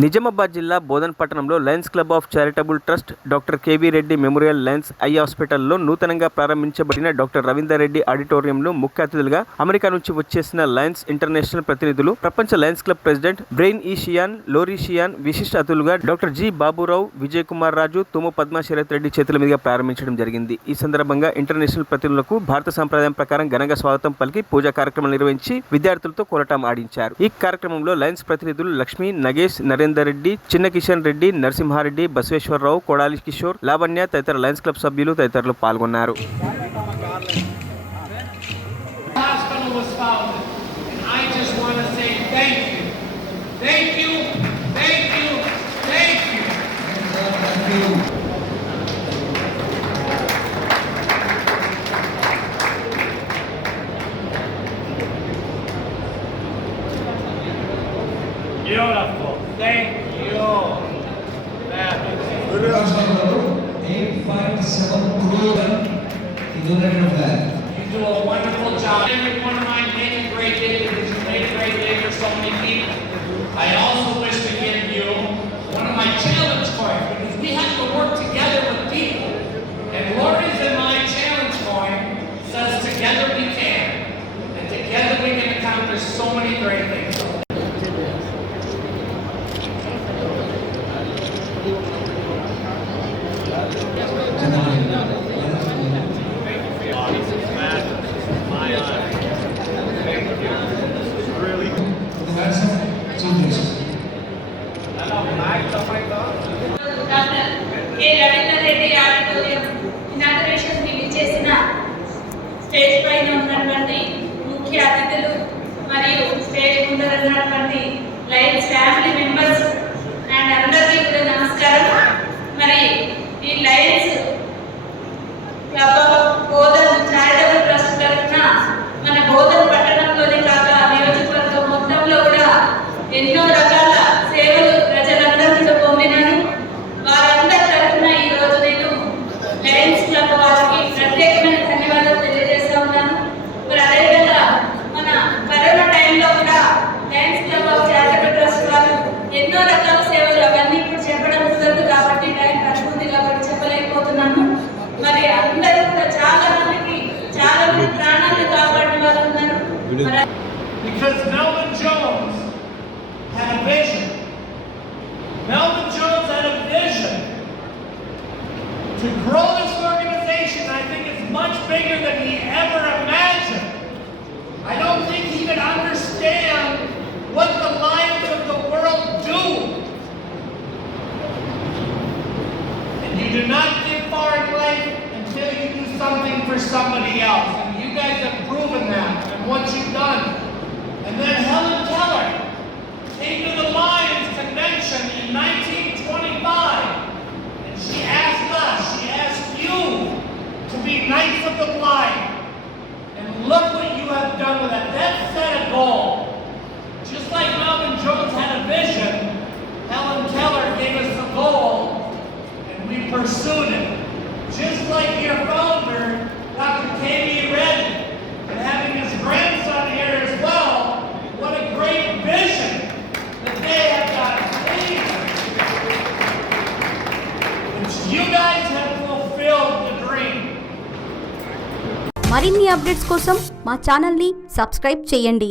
నిజామాబాద్ జిల్లా బోధన్ పట్టణంలో Lions club of charitable trust doctor KV Reddy memorial Lions I హాస్పిటల్లో నూతనంగా ప్రారంభించబడిన డాక్టర్ రవీందర్ రెడ్డి ఆడిటోరియంలో ముఖ్య అతిథులుగా అమెరికా నుంచి వచ్చేసిన లయన్స్ ఇంటర్నేషనల్ ప్రతినిధులు, ప్రపంచ లయన్స్ క్లబ్ ప్రెసిడెంట్ బ్రెయిన్ ఈ షియాన్, లోరీ షియాన్ విశిష్ట అతిథులుగా డాక్టర్ జి బాబురావు, విజయ్ కుమార్ రాజు, తుమ్ము పద్మ శరత్ రెడ్డి చేతుల మీదుగా ప్రారంభించడం జరిగింది. ఈ సందర్భంగా ఇంటర్నేషనల్ ప్రతినిధులకు భారత సంప్రదాయం ప్రకారం ఘనంగా స్వాగతం పలికి పూజా కార్యక్రమాలు నిర్వహించి విద్యార్థులతో కోలాటం ఆడించారు. ఈ కార్యక్రమంలో లయన్స్ ప్రతినిధులు లక్ష్మి, నగేష్, నరేందర్ రెడ్డి, చిన్న కిషన్ రెడ్డి, నరసింహారెడ్డి, బసవేశ్వరరావు, కొడాలి కిషోర్, లావణ్య తదితర లయన్స్ క్లబ్ సభ్యులు తదితరులు పాల్గొన్నారు. Beautiful. Thank you. You do a wonderful job. Every one of mine made a great day because you made a great day for so many people. I also wish to give you one of my challenge coins because we have to work together with people. And Lori's in my challenge coin says together we can. And together we can accomplish so many great things. Stage పైన ఉన్నటువంటి ముఖ్య అతిథులు మరియు స్టేజ్ ముందర ఉన్నటువంటి Lions family members and అందరికీ కూడా నమస్కారం. మరి ఈ Lions club of Bodhan charitable trust తరఫున మన బోధన్ పట్టణంలోనే కాక నియోజకవర్గం మొత్తంలో కూడా ఎన్నో రకాల సేవలు ప్రజలందరికీ పొందినాను. వారందరి తరఫున ఈరోజు నేను లయన్స్ క్లబ్ వారికి ప్రత్యేకమైన ధన్యవాదాలు తెలియజేస్తా ఉన్నాను. మరి అదేవిధంగా మన కరోనా టైంలో కూడా Lions club of charitable trust వారు ఎన్నో రకాల సేవలు, అవన్నీ ఇప్పుడు చెప్పడం కుదరదు కాబట్టి టైం తక్కువ కాబట్టి చెప్పలేకపోతున్నాను. మరి అందరూ కూడా చాలా మంది ప్రాణాలు కాపాడిన వాళ్ళు ఉన్నారు. Because Melvin Jones had a vision. Melvin Jones had a vision to grow this organization. I think it's much bigger than he ever imagined. I don't think he could understand what the lions of the world do. And you do not get far in life until you do something for somebody else. And you guys have proven that and what you've done. And then Helen Keller came to the Lions Convention in 1925. And she asked us, she asked you to be Knights of the Lion. And look what you have done with that. That set a goal. Just like Melvin Jones had a vision, Helen Keller gave us the goal, and we pursued it. Just like your founder, Dr. K.V. Reddy, and having his grandson here as well, what a great vision that they have got. You guys have fulfilled the dream. మరిన్ని అప్డేట్స్ కోసం మా ఛానల్ని సబ్స్క్రైబ్ చేయండి.